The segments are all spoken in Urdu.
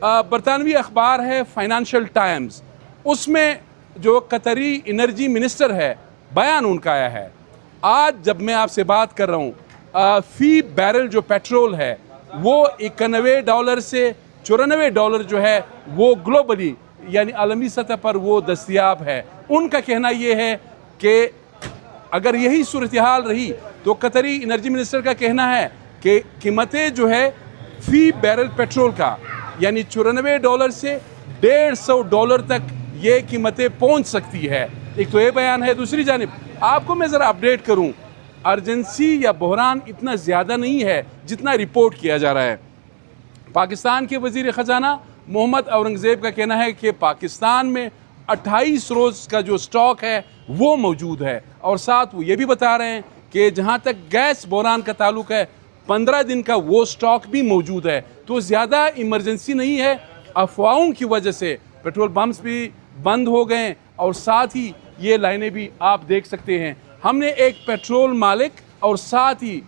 برطانوی اخبار ہے فائنانشل ٹائمز، اس میں جو قطری انرجی منسٹر ہے بیان ان کا آیا ہے، آج جب میں آپ سے بات کر رہا ہوں فی بیرل جو پیٹرول ہے وہ $91 سے $94 جو ہے وہ گلوبلی یعنی عالمی سطح پر وہ دستیاب ہے۔ ان کا کہنا یہ ہے کہ اگر یہی صورتحال رہی تو قطری انرجی منسٹر کا کہنا ہے کہ قیمتیں جو ہے فی بیرل پیٹرول کا یعنی $94 سے $150 تک یہ قیمتیں پہنچ سکتی ہے۔ ایک تو یہ بیان ہے، دوسری جانب آپ کو میں ذرا اپڈیٹ کروں، ارجنسی یا بحران اتنا زیادہ نہیں ہے جتنا رپورٹ کیا جا رہا ہے۔ پاکستان کے وزیر خزانہ محمد اورنگزیب کا کہنا ہے کہ پاکستان میں 28 روز کا جو سٹاک ہے وہ موجود ہے، اور ساتھ وہ یہ بھی بتا رہے ہیں کہ جہاں تک گیس بحران کا تعلق ہے 15 دن کا وہ سٹاک بھی موجود ہے، تو زیادہ ایمرجنسی نہیں ہے۔ افواہوں کی وجہ سے پیٹرول پمپس بھی بند ہو گئے اور ساتھ ہی یہ لائنیں بھی آپ دیکھ سکتے ہیں۔ ہم نے ایک پیٹرول مالک اور ساتھ ہی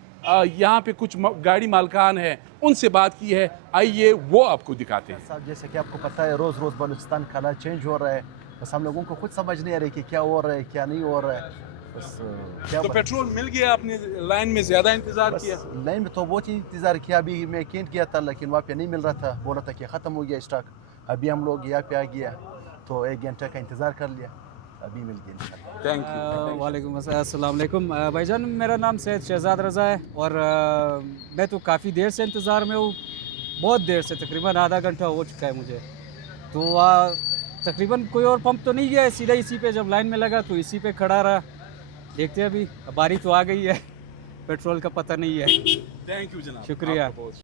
یہاں پہ کچھ گاڑی مالکان ہیں ان سے بات کی ہے، آئیے وہ آپ کو دکھاتے ہیں۔ صاحب جیسے کہ آپ کو پتہ ہے روز روز بلوچستان کا حالات چینج ہو رہا ہے، بس ہم لوگوں کو خود سمجھ نہیں آ رہی کہ کیا ہو رہا ہے کیا نہیں ہو رہا ہے، بس کیا تو پیٹرول مل گیا، اپنی لائن میں زیادہ انتظار کیا؟ لائن میں تو بہت ہی انتظار کیا، ابھی میں کینٹ گیا تھا لیکن وہاں پہ نہیں مل رہا تھا، بولا تھا کہ ختم ہو گیا اسٹاک، ابھی ہم لوگ یہاں پہ آ گیا تو 1 گھنٹہ کا انتظار کر لیا، ابھی مل گیا انشاءاللہ۔ Thank you. وعلیکم السلام علیکم بھائی جان، میرا نام سید شہزاد رضا ہے اور میں تو کافی دیر سے انتظار میں ہوں، بہت دیر سے، تقریباً آدھا گھنٹہ ہو چکا ہے مجھے، تو تقریباً کوئی اور پمپ تو نہیں گیا ہے، سیدھا اسی پہ جب لائن میں لگا تو اسی پہ کھڑا رہا، دیکھتے ہیں ابھی باری تو آ گئی ہے، پیٹرول کا پتہ نہیں ہے۔ تھینک یو جناب، شکریہ۔ آپ کا بہت